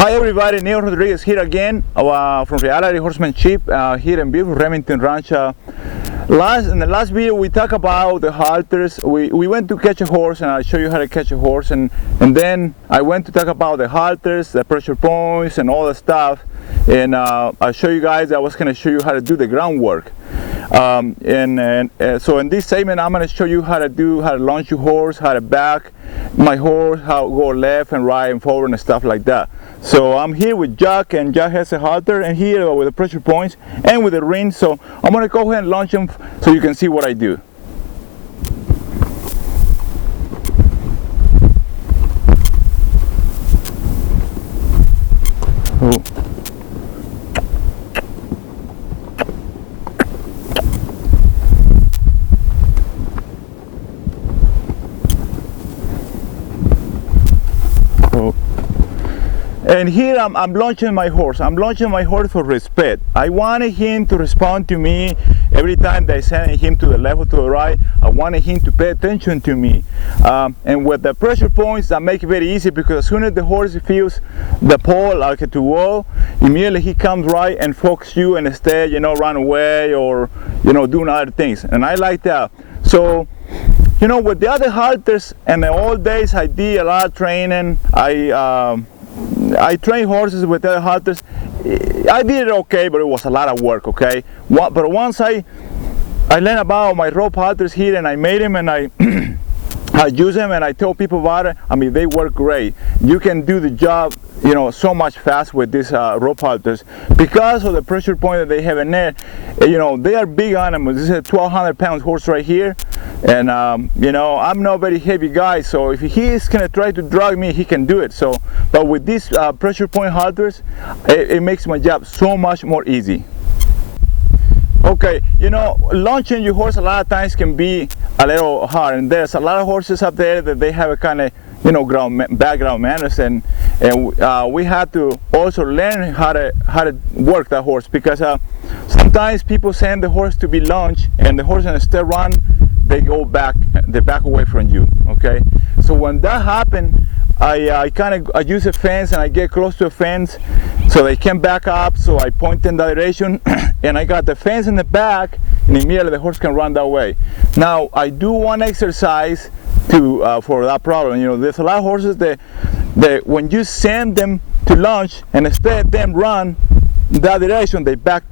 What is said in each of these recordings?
Hi everybody, Neil Rodriguez here again from Reality Horsemanship here in beautiful Remington Ranch. In the last video we talked about the halters. We went to catch a horse and I show you how to catch a horse, and then I went to talk about the halters, the pressure points and all the stuff, and I'll show you guys. I was going to show you how to do the groundwork. So in this segment I'm going to show you how to launch your horse, how to back my horse, how to go left and right and forward and stuff like that. So I'm here with Jack, and Jack has a halter, and here with the pressure points and with the ring. So I'm going to go ahead and launch them so you can see what I do. Oh. And here I'm launching my horse. I'm launching my horse for respect. I wanted him to respond to me every time they send him to the left or to the right. I wanted him to pay attention to me. And with the pressure points, that make it very easy, because as soon as the horse feels the pole like to go, immediately he comes right and focuses you, and instead, run away or, doing other things. And I like that. So, with the other halters and the old days, I did a lot of training. I trained horses with other halters. I did it okay, but it was a lot of work, okay? But once I learned about my rope halters here, and I made them, and I use them, and I tell people about it, I mean, they work great. You can do the job, so much fast with these rope halters because of the pressure point that they have in there. They are big animals. This is a 1,200 pound horse right here, and I'm not a very heavy guy, so if he is gonna try to drag me, he can do it. So, but with these pressure point halters, it makes my job so much more easy. Okay, launching your horse a lot of times can be a little hard, and there's a lot of horses up there that they have a kind of background manners, and we have to also learn how to work that horse, because sometimes people send the horse to be launched, and the horse instead run, they back away from you. Okay, so when that happens, I use a fence, and I get close to a fence so they can back up. So I point in that direction and I got the fence in the back, and immediately the horse can run that way. Now I do one exercise for that problem. There's a lot of horses that when you send them to launch and instead of them run that direction, they back.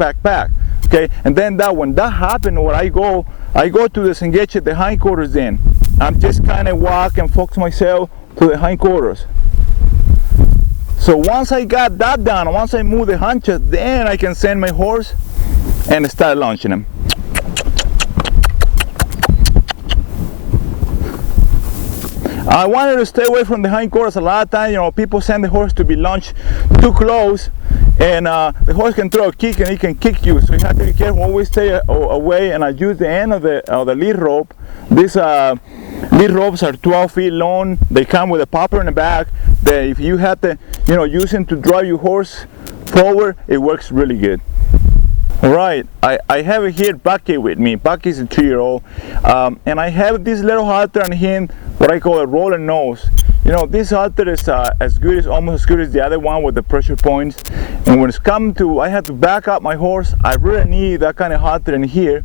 Okay, and then when that happens, what I go to disengage the hindquarters. Then I'm just kind of walk and focus myself to the hindquarters. So once I got that done, once I move the haunches, then I can send my horse and start launching him. I wanted to stay away from the hindquarters. A lot of times, people send the horse to be launched too close, and the horse can throw a kick and he can kick you. So you have to be careful. Always stay away. And I use the end of the lead rope. These lead ropes are 12 feet long. They come with a popper in the back. If you have to, use them to drive your horse forward, it works really good. All right, I have here Bucky with me. Bucky's a 2-year-old, and I have this little halter on him, what I call a roller nose. This halter is almost as good as the other one with the pressure points. And when it's come to, I have to back up my horse, I really need that kind of halter in here,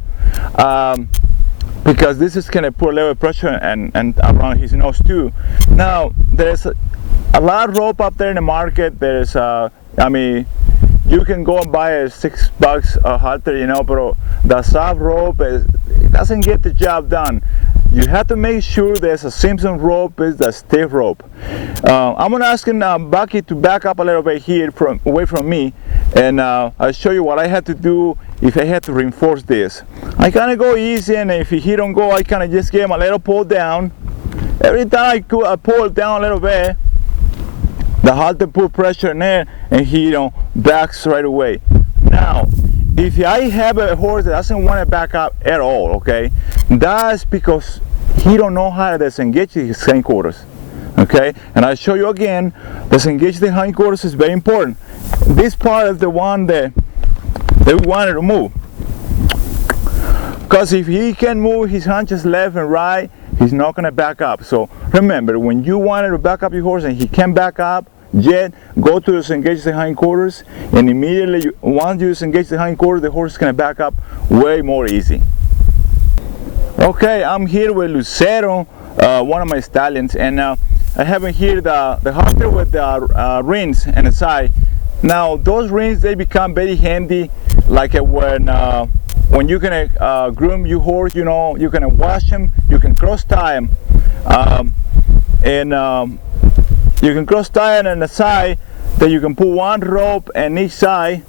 because this is going to put a little pressure and around his nose too. Now, there's a lot of rope up there in the market. There's, you can go and buy a $6 halter, but the soft rope, it doesn't get the job done. You have to make sure there's a Simpson rope, is the stiff rope. I'm gonna ask Bucky to back up a little bit here away from me, and I'll show you what I have to do if I have to reinforce this. I kind of go easy, and if he don't go, I kind of just give him a little pull down. Every time I pull down a little bit, the halter put pressure in there, and he backs right away. Now, if I have a horse that doesn't want to back up at all, okay, that's because he don't know how to disengage his hindquarters. Okay, and I'll show you again. Disengage the hindquarters is very important. This part is the one that we wanted to move, because if he can move his haunches left and right, he's not going to back up. So remember, when you wanted to back up your horse and he can back up, yet go to disengage the hindquarters, and immediately once you disengage the hindquarters, the horse is going to back up way more easy. Okay, I'm here with Lucero, one of my stallions, and I have here the halter with the reins and the side. Now those reins, they become very handy, like when you're gonna groom your horse, you know, you're gonna wash him, you can cross tie him, you can cross tie it on the side, that you can put one rope on each side,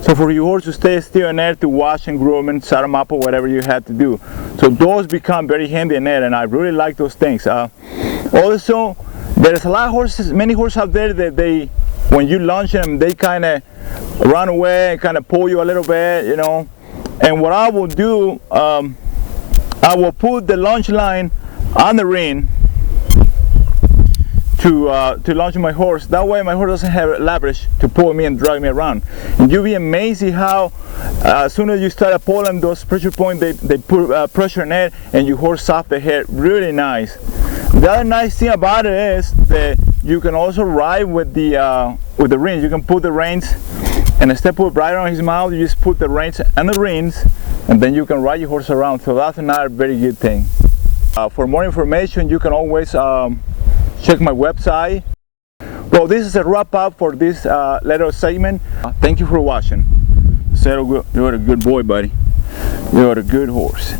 so for your horse to stay still in there to wash and groom and set them up or whatever you had to do. So those become very handy in there, and I really like those things. Also, there's a lot of horses, many horses out there that when you launch them, they kind of run away and kind of pull you a little bit, you know. And what I will do, I will put the launch line on the ring to launch my horse. That way my horse doesn't have leverage to pull me and drag me around. And you'll be amazed how as soon as you start pulling those pressure points, they put pressure in it, and your horse soft the head really nice. The other nice thing about it is that you can also ride with the reins. You can put the reins, and instead of put right on his mouth, you just put the reins and the reins, and then you can ride your horse around. So that's another very good thing. For more information, you can always check my website. Well, this is a wrap up for this little segment. Thank you for watching. You're a good boy, buddy. You're a good horse.